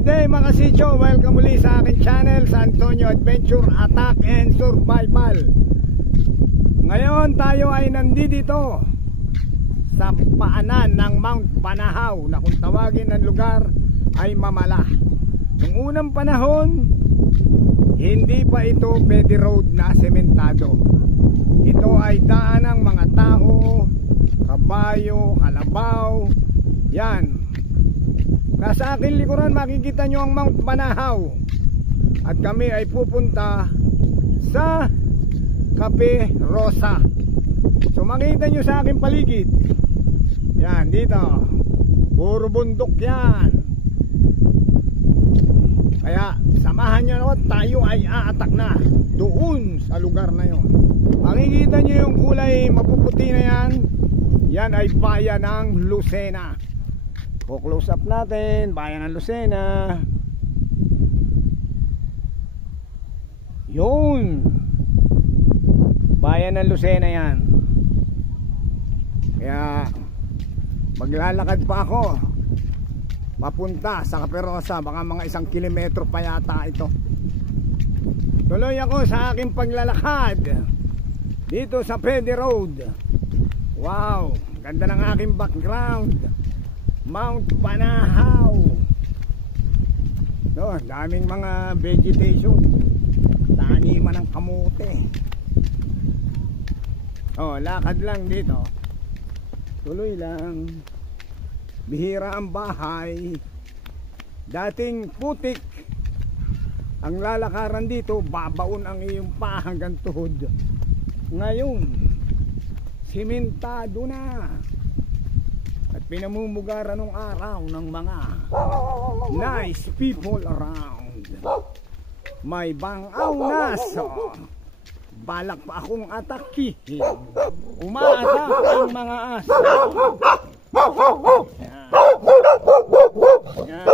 Good day mga sityo, welcome muli sa aking channel sa Antonio Adventure Attack and Survival. Ngayon tayo ay nandito sa paanan ng Mount Banahaw na kung tawagin ng lugar ay Mamala. Noong unang panahon, hindi pa ito pwede road na sementado. Ito ay daan ng mga tao, kabayo, kalabaw. Yan. Nasa aking likuran makikita nyo ang Mount Banahaw. At kami ay pupunta sa Cape Rosa. So makita nyo sa aking paligid. Yan, dito. Puro bundok yan. Kaya samahan nyo naman, tayo ay aatak na doon sa lugar na yon. Makikita nyo yung kulay mapuputi na yan. Yan ay bayan ng Lucena. Close up natin, bayan ng Lucena. Yun, bayan ng Lucena yan. Kaya maglalakad pa ako papunta sa Cape Rosa. Baka mga 1 kilometro pa yata ito. Tuloy ako sa aking paglalakad dito sa Pwede Road. Wow, ganda ng aking background, Mount Banahaw. So, daming mga vegetation, taniman ng kamote. Oh, lakad lang dito. Tuloy lang. Bihira ang bahay. Dating putik ang lalakaran dito, babaon ang iyong paa hanggang tuhod. Ngayon, simentado na. At pinamumugaran ng araw ng mga nice people around. May bangaw na, so balak pa akong atakihin. Umaatak ang mga aso. Yan. Yan.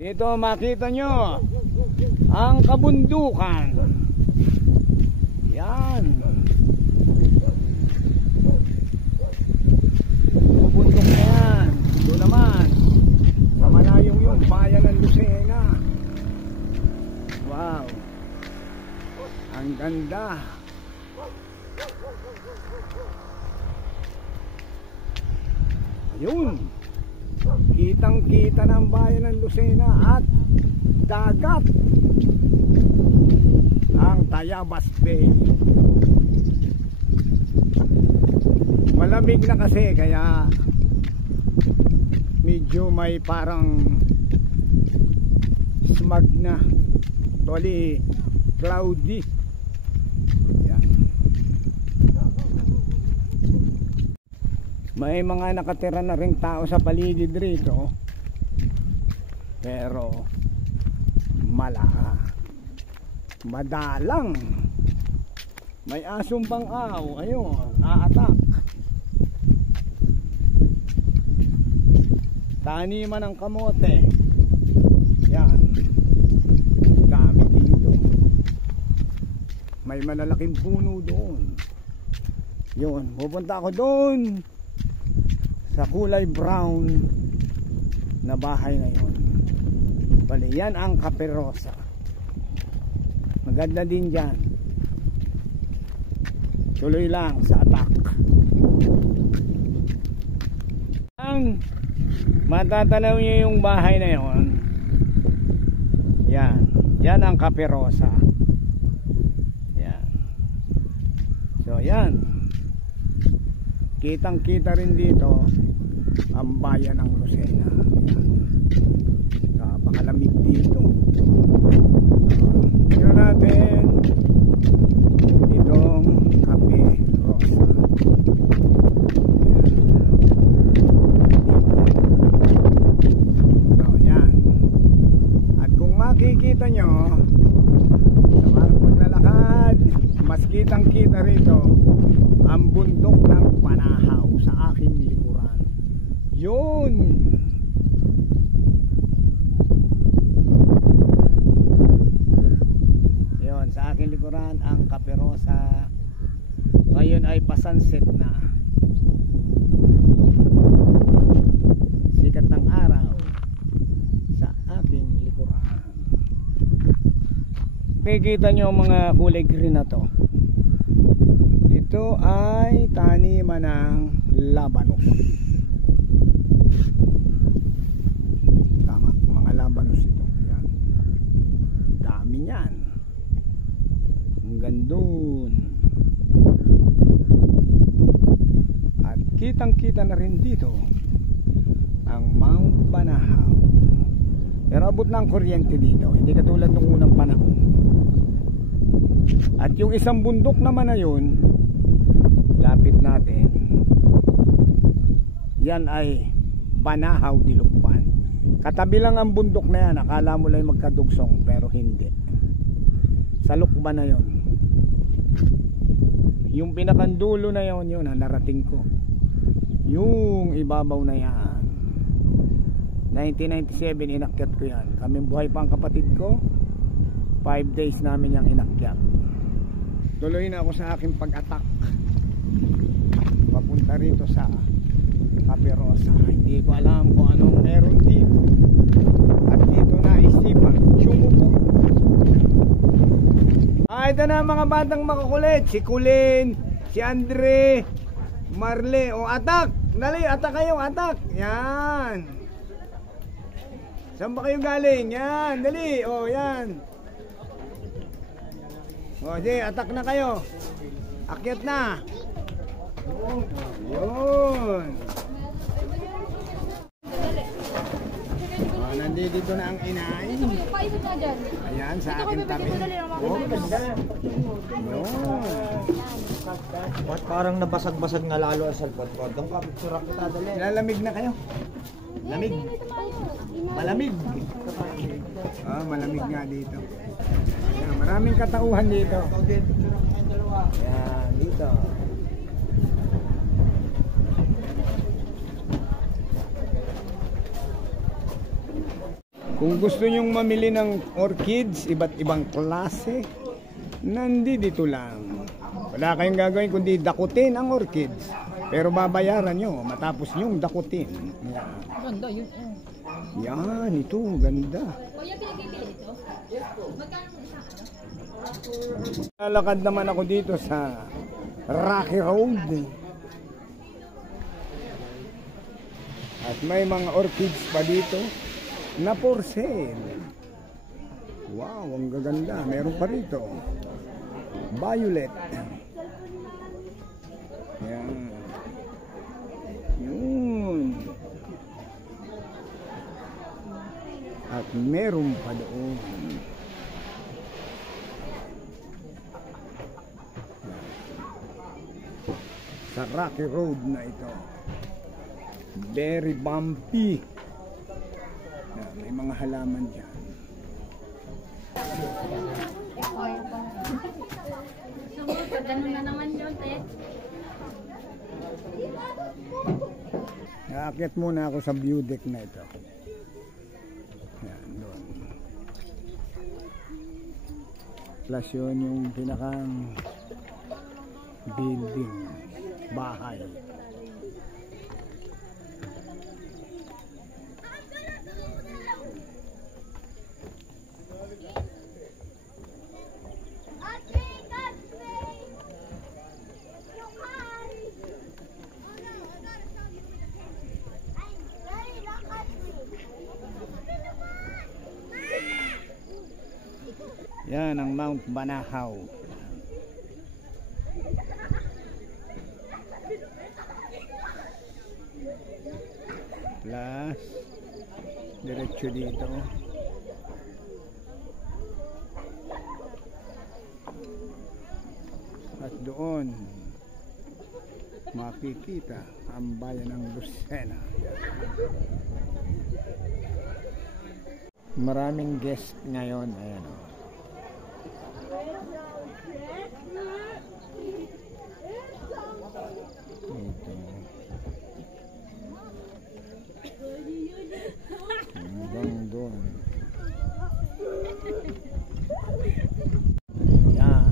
Dito makita nyo ang kabundukan. Yan. Bundok na yan. Ito naman sa malayong yung bayan ng Lucena. Wow, ang ganda. Ayun, kitang kita ng bayan ng Lucena at dagat, ang Tayabas Bay. Malamig na kasi, kaya medyo may parang smog na, totally cloudy. Yan. May mga nakatira na ring tao sa paligid rito, pero madalang. May asong bangaw, ayun, aatak. Taniman ng kamote. Yan, dami dito. May malalaking puno doon. Yun, pupunta ako doon sa kulay brown na bahay na yun. Bali, yan ang Cape Rosa. Maganda din dyan. Tuloy lang sa attack. Ang matatanaw nyo yung bahay na yun. Yan, yan ang Cape Rosa. Yan. So yan, kitang kita rin dito ang bayan ng Lucena. Napakalamig dito. Tingnan natin itong Cape Rosa. So yan, at kung makikita nyo sa mga paglalakad, mas kitang kita rito ang bundok ng Banahaw sa aking likuran. Yun, sa aking likuran ang nagsasunset na. Sikat ng araw sa aking likuran. Nakikita nyo mga kulay green na to. Ito ay taniman ng labanos. Tama, mga labanos ito. Yan. Dami yan. Hanggang dun. At kitang kita na rin dito ang Mount Banahaw. Pero abot na ang kuryente dito, hindi katulad nung unang panahon. At yung isang bundok naman na yun, lapit natin, yan ay Banahaw Dilukban. Katabi lang ang bundok na yan, akala mo lang magkadugsong, pero hindi. Sa Lukban na yun. Yung pinakandulo na yun, yun ang narating ko. Yung ibabaw na yan, 1997 inakyat ko yan. Kaming buhay pa ang kapatid ko, 5 days namin yung inakyat. Tuloy na ako sa aking pag-attack papunta rito sa Caperosa. Hindi ko alam kung anong meron dito. At dito na isipan sumuko. Ito na mga batang makukulit. Si Kulin, si Andre, Marle. O attack, dali, attack kayo, attack. Yan. Saan ba kayo galing? Yan, dali. O yan. O sige, attack na kayo. Akyat na. Yun. O, nandito na ang inay. Ayan, sa aking tabi. O, ganda. Yun. Ba't parang nabasag-basag nga lalo ang cellphone ko? Doon ka, picture kita dali. Lalamig na kayo. Lamig. Malamig. Ah, malamig nga dito. Ayan, maraming katauhan dito. Ayan, dito. Kung gusto nyong mamili ng orchids, iba't ibang klase, nandito lang. Wala kayong gagawin kundi dakutin ang orchids. Pero babayaran nyo matapos nyong dakutin. Yan. Ganda yun. Yan, ito, ganda. Kuya, pinag-ibili ito? Magkano isang ano? Lalakad naman ako dito sa Rocky Road. At may mga orchids pa dito na for sale. Wow, ang gaganda. Meron pa rito. Violet. Yan. Yun. At meron pa doon. Sa Rocky Road na ito. Very bumpy. Yan, may mga halaman dyan. Ganun na naman yun, te. Naakyat muna ako sa view deck na ito. Yan, doon. Plus yun yung pinakang building, bahay. Yan ang Mount Banahaw. Plus diretso dito. At doon makikita ang bayan ng Lucena. Maraming guest ngayon. Ayan o. Ito. Hanggang doon. Yan.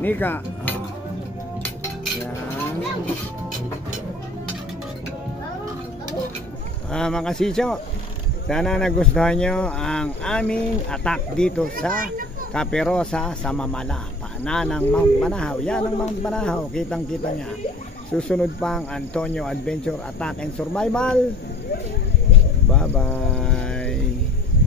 Nika. Yan. Mga kasitso, sana nagustuhan nyo ang aming attack dito sa Kapirosa sa Mamala. Paananang Mangmanahaw. Yan ang Mangmanahaw. Kitang kita niya. Susunod pang Antonio Adventure Attack and Survival. Bye bye.